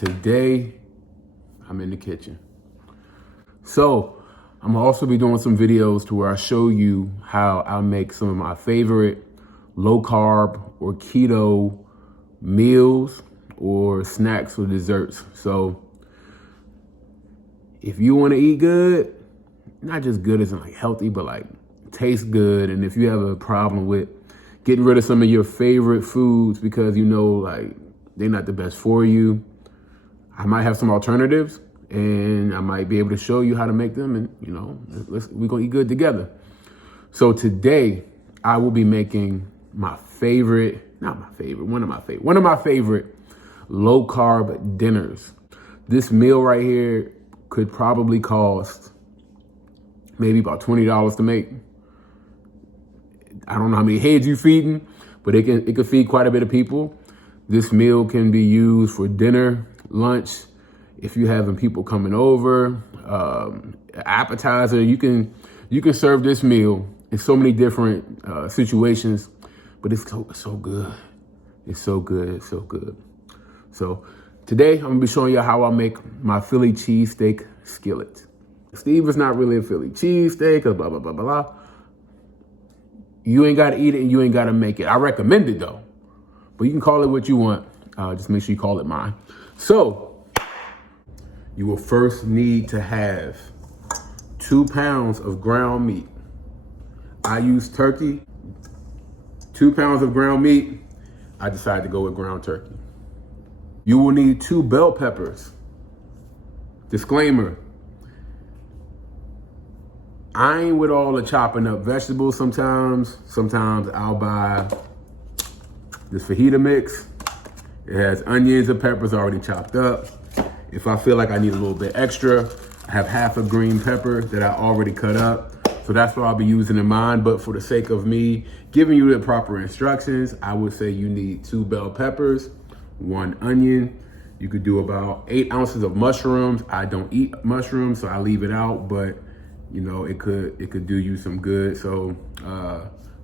Today, I'm in the kitchen. So, I'm gonna also be doing some videos to where I show you how I make some of my favorite low carb or keto meals or snacks or desserts. So, if you wanna eat good, not just good as in like healthy, but like taste good. And if you have a problem with getting rid of some of your favorite foods because you know like they're not the best for you, I might have some alternatives and I might be able to show you how to make them, and you know, we're gonna eat good together. So today I will be making one of my favorite low carb dinners. This meal right here could probably cost maybe about $20 to make. I don't know how many heads you're feeding, but it could feed quite a bit of people. This meal can be used for dinner, lunch. If you're having people coming over, appetizer, you can serve this meal in so many different situations, but it's so good. It's so good, it's so good. So today I'm gonna be showing you how I make my Philly cheesesteak skillet. Steve is not really a Philly cheesesteak, blah, blah, blah, blah. You ain't gotta eat it and you ain't gotta make it. I recommend it though, but you can call it what you want. Just make sure you call it mine. So, you will first need to have 2 pounds of ground meat. I use turkey, 2 pounds of ground meat. I decided to go with ground turkey. You will need 2 bell peppers. Disclaimer, I ain't with all the chopping up vegetables sometimes. Sometimes I'll buy this fajita mix. It has onions and peppers already chopped up. If I feel like I need a little bit extra, I have half a green pepper that I already cut up. So that's what I'll be using in mine. But for the sake of me giving you the proper instructions, I would say you need 2 bell peppers, 1 onion. You could do about 8 ounces of mushrooms. I don't eat mushrooms, so I leave it out, but you know, it could do you some good. So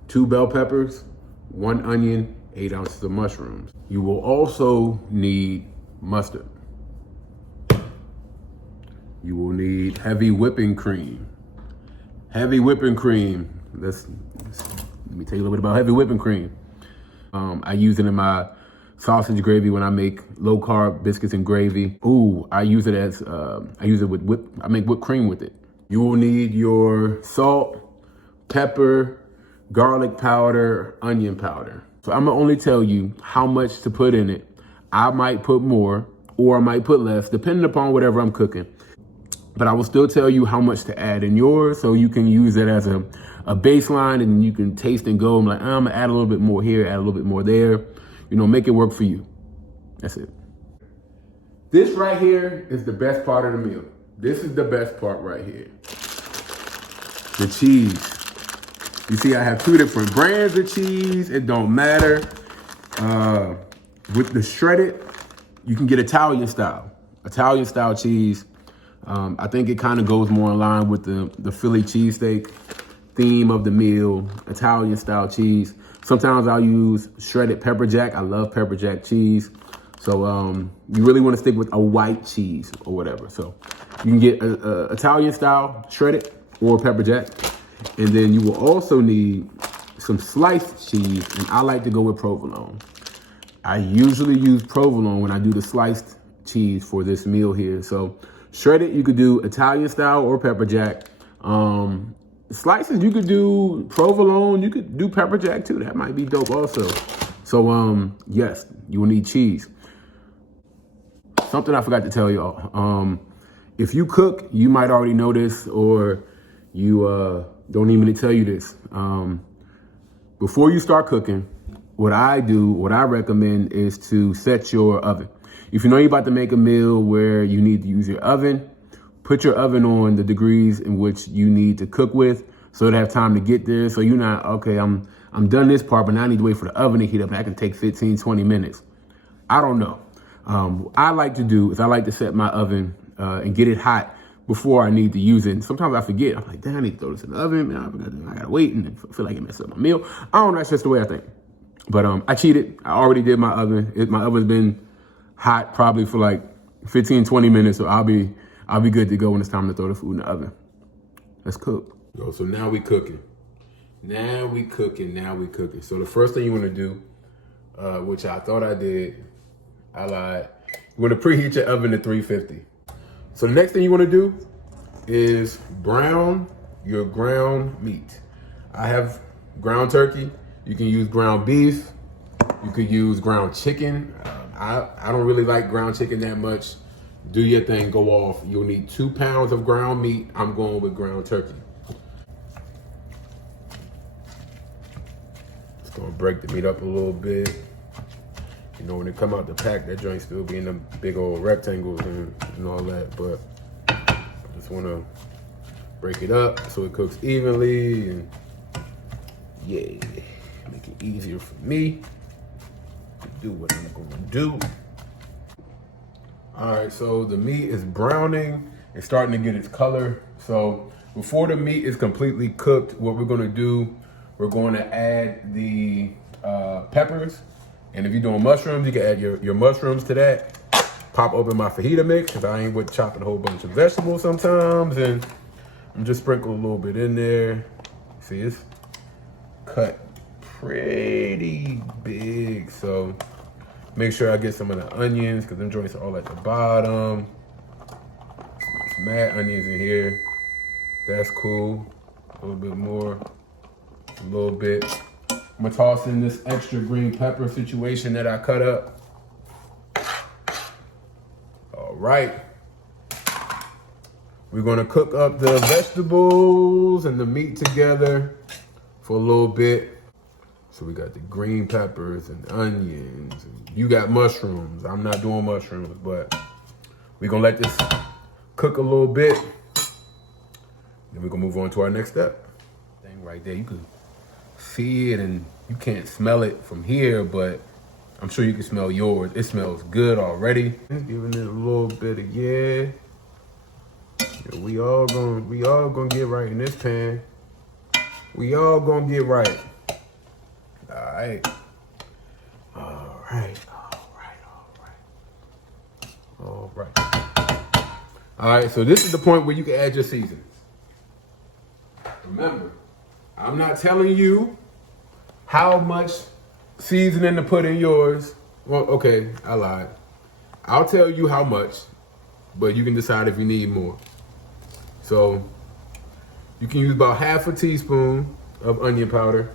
2 bell peppers, 1 onion, 8 ounces of mushrooms. You will also need mustard. You will need heavy whipping cream. Heavy whipping cream. Let me tell you a little bit about heavy whipping cream. I use it in my sausage gravy when I make low carb biscuits and gravy. Ooh, I use it with I make whipped cream with it. You will need your salt, pepper, garlic powder, onion powder. So I'm gonna only tell you how much to put in it. I might put more or I might put less, depending upon whatever I'm cooking. But I will still tell you how much to add in yours, so you can use it as a baseline and you can taste and go. I'm like, I'm gonna add a little bit more here, add a little bit more there. You know, make it work for you. That's it. This right here is the best part of the meal. This is the best part right here. The cheese. You see, I have 2 different brands of cheese. It don't matter. With the shredded, you can get Italian style cheese. I think it kind of goes more in line with the Philly cheesesteak theme of the meal, Italian style cheese. Sometimes I'll use shredded pepper jack. I love pepper jack cheese. So you really want to stick with a white cheese or whatever. So you can get Italian style shredded or pepper jack. And then you will also need some sliced cheese, and I like to go with provolone. I usually use provolone when I do the sliced cheese for this meal here. So shredded, you could do Italian style or pepper jack. Slices, you could do provolone, you could do pepper jack too. That might be dope also. So yes, you will need cheese. Something I forgot to tell y'all. If you cook, you might already know this, or you don't even tell you this. Before you start cooking, what I recommend is to set your oven. If you know you're about to make a meal where you need to use your oven, put your oven on the degrees in which you need to cook with, so to have time to get there. So you're not, okay, I'm done this part, but now I need to wait for the oven to heat up. That can take 15, 20 minutes. I don't know. What I like to do is I like to set my oven and get it hot before I need to use it. And sometimes I forget. I'm like, damn, I need to throw this in the oven. Man, I gotta wait and feel like it messed up my meal. I don't know, that's just the way I think. But I cheated. I already did my oven. My oven's been hot probably for like 15, 20 minutes, so I'll be good to go when it's time to throw the food in the oven. Let's cook. So now we cooking. Now we cooking. So the first thing you want to do, which I thought I did, I lied. You want to preheat your oven to 350. So the next thing you want to do is brown your ground meat. I have ground turkey. You can use ground beef. You could use ground chicken. I don't really like ground chicken that much. Do your thing, go off. You'll need 2 pounds of ground meat. I'm going with ground turkey. Just gonna break the meat up a little bit. You know, when it come out the pack, that joint still be in them big old rectangles and all that, but I just wanna break it up so it cooks evenly and yeah, make it easier for me to do what I'm gonna do. All right, so the meat is browning. It's starting to get its color. So before the meat is completely cooked, what we're gonna do, we're gonna add the peppers. And if you're doing mushrooms, you can add your mushrooms to that. Pop open my fajita mix, because I ain't with chopping a whole bunch of vegetables sometimes. And I'm just sprinkle a little bit in there. See, it's cut pretty big, so make sure I get some of the onions, because them joints are all at the bottom. Some mad onions in here. That's cool. A little bit more. A little bit. I'm gonna toss in this extra green pepper situation that I cut up. All right. We're gonna cook up the vegetables and the meat together for a little bit. So we got the green peppers and onions. And you got mushrooms. I'm not doing mushrooms, but we're gonna let this cook a little bit. Then we're gonna move on to our next step. Thing right there, you can see it and you can't smell it from here, but I'm sure you can smell yours. It smells good already. Giving it a little bit of yeah. We all gonna get right in this pan. We all gonna get right. All right, so this is the point where you can add your seasonings. Remember, I'm not telling you how much seasoning to put in yours. Well, okay, I lied. I'll tell you how much, but you can decide if you need more. So you can use about half a teaspoon of onion powder.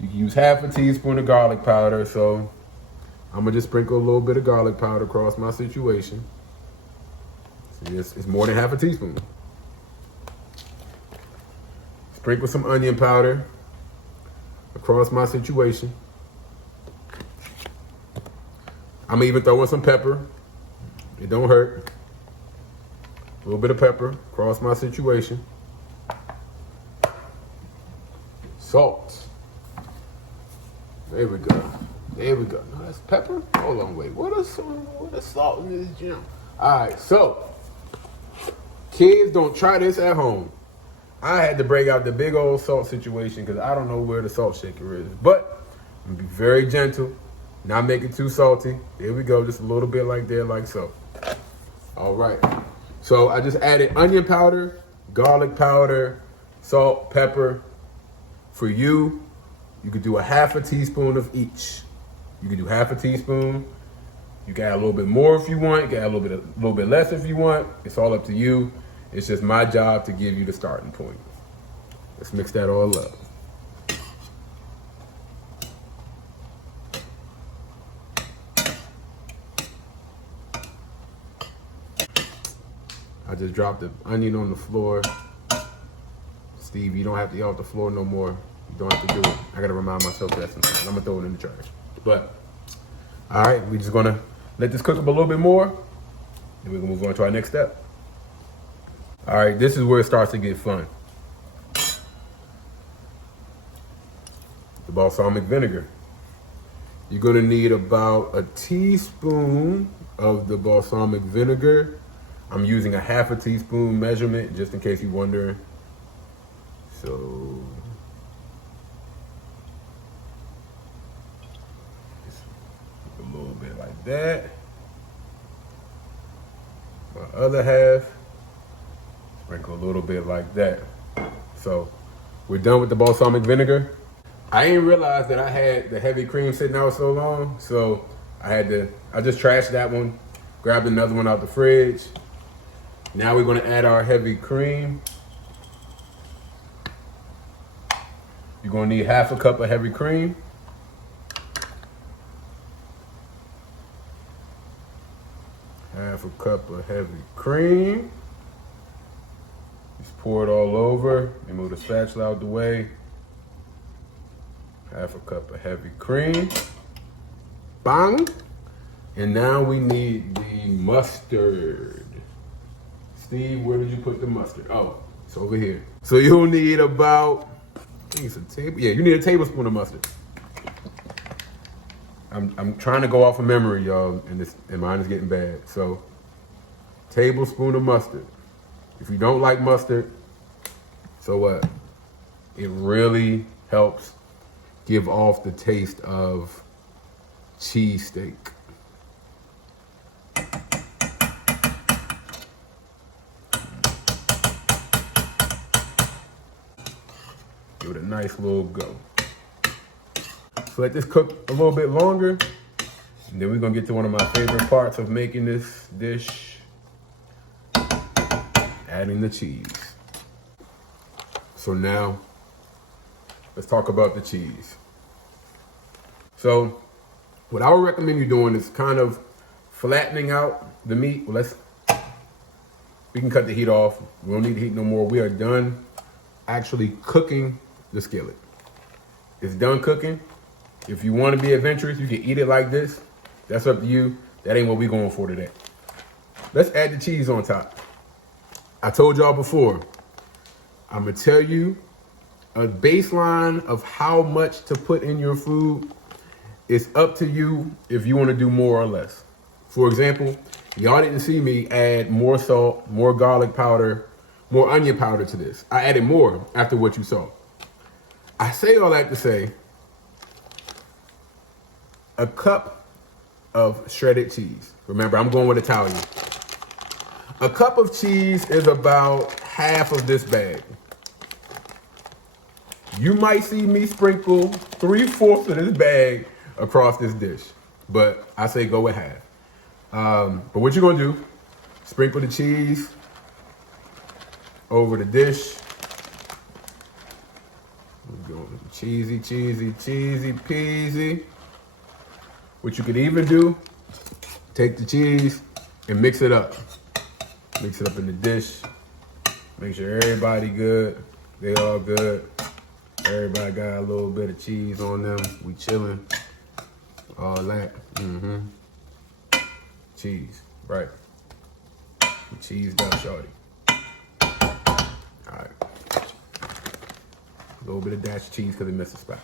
You can use half a teaspoon of garlic powder. So I'm gonna just sprinkle a little bit of garlic powder across my situation. See, it's more than half a teaspoon. Sprinkle some onion powder across my situation. I'm gonna even throw in some pepper. It don't hurt. A little bit of pepper across my situation. Salt. There we go. There we go. No, that's pepper? Hold on, wait. What is salt in this jam? All right, so kids, don't try this at home. I had to break out the big old salt situation because I don't know where the salt shaker is. But I'm gonna be very gentle, not make it too salty. There we go, just a little bit like that, like so. All right. So I just added onion powder, garlic powder, salt, pepper. For you, you could do a half a teaspoon of each. You could do half a teaspoon. You can add a little bit more if you want. You can add a little bit less if you want. It's all up to you. It's just my job to give you the starting point. Let's mix that all up. I just dropped the onion on the floor. Steve, you don't have to eat off the floor no more. You don't have to do it. I gotta remind myself that sometimes. I'm gonna throw it in the trash. But, all right, we're just gonna let this cook up a little bit more. Then we're gonna move on to our next step. All right, this is where it starts to get fun. The balsamic vinegar. You're gonna need about a teaspoon of the balsamic vinegar. I'm using a half a teaspoon measurement just in case you're wondering. So, just a little bit like that. My other half, sprinkle a little bit like that. So we're done with the balsamic vinegar. I didn't realize that I had the heavy cream sitting out so long, so I just trashed that one, grabbed another one out the fridge. Now we're gonna add our heavy cream. You're gonna need half a cup of heavy cream. Half a cup of heavy cream. Just pour it all over and move the spatula out the way. Half a cup of heavy cream. Bang. And now we need the mustard. Steve, where did you put the mustard? Oh, it's over here. So you'll need about, I think it's a table. Yeah, you need a tablespoon of mustard. I'm trying to go off of memory, y'all, and mine is getting bad. So, tablespoon of mustard. If you don't like mustard, so what? It really helps give off the taste of cheesesteak. Give it a nice little go. So let this cook a little bit longer, and then we're gonna get to one of my favorite parts of making this dish, adding the cheese. So now, let's talk about the cheese. So, what I would recommend you doing is kind of flattening out the meat. Well, we can cut the heat off. We don't need the heat no more. We are done actually cooking the skillet. It's done cooking. If you want to be adventurous, you can eat it like this. That's up to you. That ain't what we're going for today. Let's add the cheese on top. I told y'all before, I'm gonna tell you a baseline of how much to put in your food. It's up to you if you want to do more or less. For example, y'all didn't see me add more salt, more garlic powder, more onion powder to this. I added more after what you saw. I say all that to say, a cup of shredded cheese. Remember, I'm going with Italian. A cup of cheese is about half of this bag. You might see me sprinkle 3/4 of this bag across this dish, but I say go with half. But what you're gonna do, sprinkle the cheese over the dish. We're going cheesy, cheesy, cheesy peasy. What you could even do, take the cheese and mix it up. Mix it up in the dish. Make sure everybody good. They all good. Everybody got a little bit of cheese on them. We chilling. All that. Cheese, right. Cheese up, shorty. All right. A little bit of dash cheese because it missed a spot.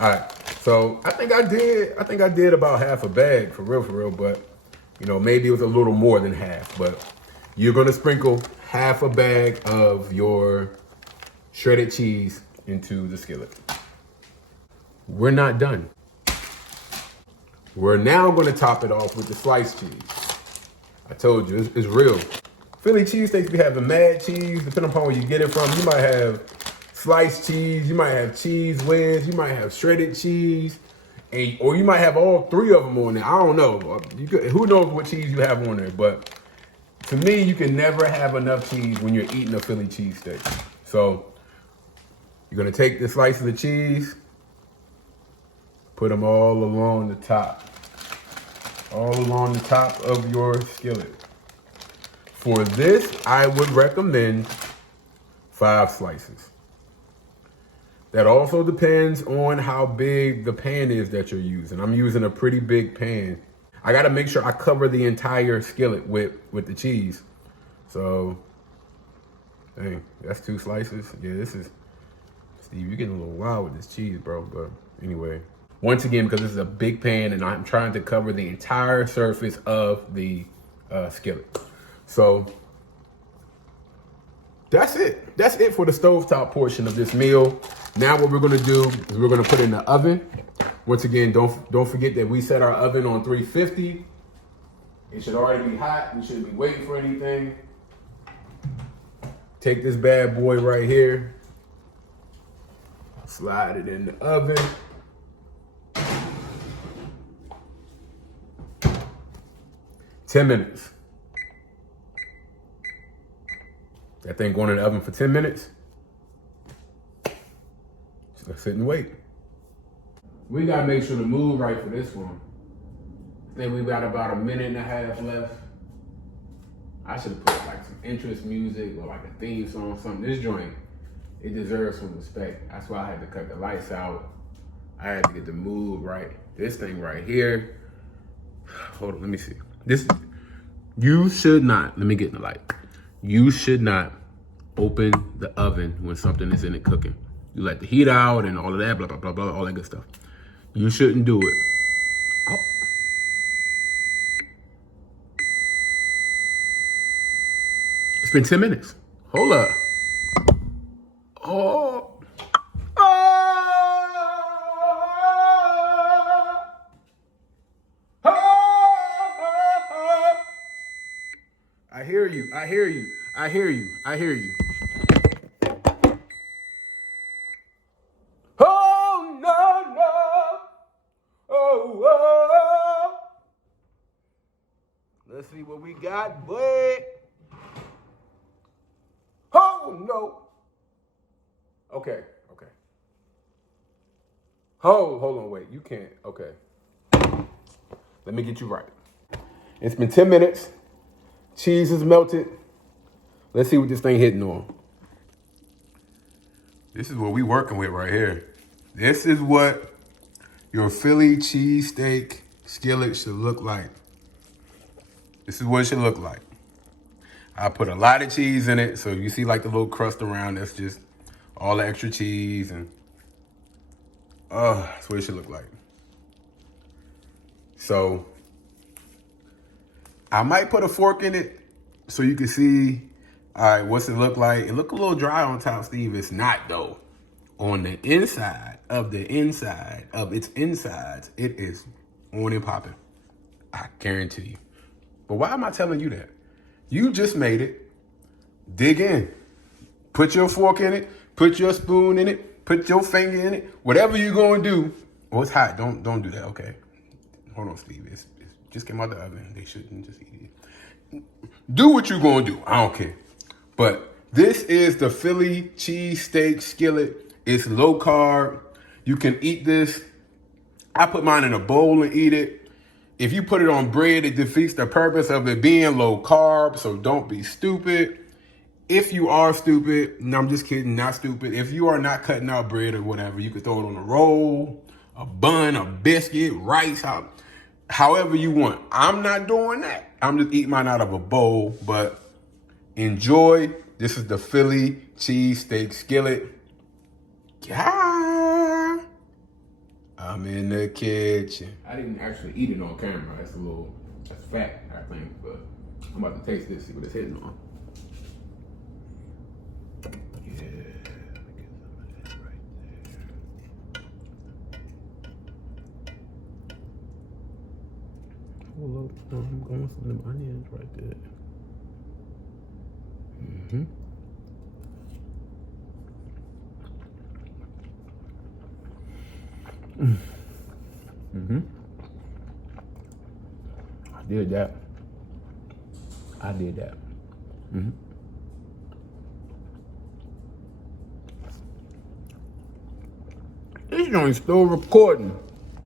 All right. So I think I did about half a bag for real, but you know, maybe it was a little more than half, but you're gonna sprinkle half a bag of your shredded cheese into the skillet. We're not done. We're now gonna top it off with the sliced cheese. I told you, it's real. Philly cheesesteaks be having mad cheese, depending upon where you get it from. You might have sliced cheese, you might have cheese whiz, you might have shredded cheese, or you might have all three of them on there. I don't know. Who knows what cheese you have on there, but to me, you can never have enough cheese when you're eating a Philly cheesesteak. So you're gonna take the slice of the cheese, put them all along the top. All along the top of your skillet. For this, I would recommend 5 slices. That also depends on how big the pan is that you're using. I'm using a pretty big pan. I gotta make sure I cover the entire skillet with the cheese. So, dang, that's 2 slices. Yeah, this is, Steve, you're getting a little wild with this cheese, bro. But anyway, once again, because this is a big pan and I'm trying to cover the entire surface of the skillet. So, that's it. That's it for the stovetop portion of this meal. Now what we're gonna do is we're gonna put it in the oven. Once again, don't forget that we set our oven on 350. It should already be hot. We shouldn't be waiting for anything. Take this bad boy right here. Slide it in the oven. $10 minutes. That thing going in the oven for 10 minutes. Just gonna sit and wait. We gotta make sure to move right for this one. I think we've got about 1.5 minutes left. I should have put like some interest music or like a theme song, something. This joint, it deserves some respect. That's why I had to cut the lights out. I had to get the mood right. This thing right here. Hold on, let me see. You should not, let me get in the light. You should not open the oven when something is in it cooking. You let the heat out and all of that, blah, blah, blah, blah, all that good stuff. You shouldn't do it. Oh. It's been 10 minutes. Hold up. Oh. I hear you. I hear you. I hear you. I hear you. Oh, no, no. Oh, oh. Let's see what we got, boy. Oh, no. Okay, okay. Hold on, wait. You can't. Okay. Let me get you right. It's been 10 minutes. Cheese is melted. Let's see what this thing hitting on. This is what we working with right here. This is what your Philly cheesesteak skillet should look like. This is what it should look like. I put a lot of cheese in it, so you see like the little crust around, that's just all the extra cheese, and that's what it should look like. So I might put a fork in it so you can see, all right, what's it look like? It look a little dry on top, Steve. It's not though. On the inside of its insides, it is on and popping. I guarantee you. But why am I telling you that? You just made it. Dig in. Put your fork in it. Put your spoon in it. Put your finger in it. Whatever you're going to do. Oh, it's hot. Don't do that. Okay. Hold on, Steve. It's just came out the oven. They shouldn't just eat it. Do what you're going to do. I don't care. But this is the Philly Cheesesteak Skillet. It's low carb. You can eat this. I put mine in a bowl and eat it. If you put it on bread, it defeats the purpose of it being low carb, so don't be stupid. If you are stupid, no, I'm just kidding, not stupid. If you are not cutting out bread or whatever, you could throw it on a roll, a bun, a biscuit, rice, however you want. I'm not doing that. I'm just eating mine out of a bowl, but enjoy. This is the Philly Cheesesteak Skillet. Yeah. I'm in the kitchen. I didn't actually eat it on camera. That's fat, I think, but I'm about to taste this, see what it's hitting on. Yeah, let me get some of that right there. Hold up, I'm going for them onions right there. Mm-hmm. Mm-hmm. I did that. Mm-hmm. This joint's still recording.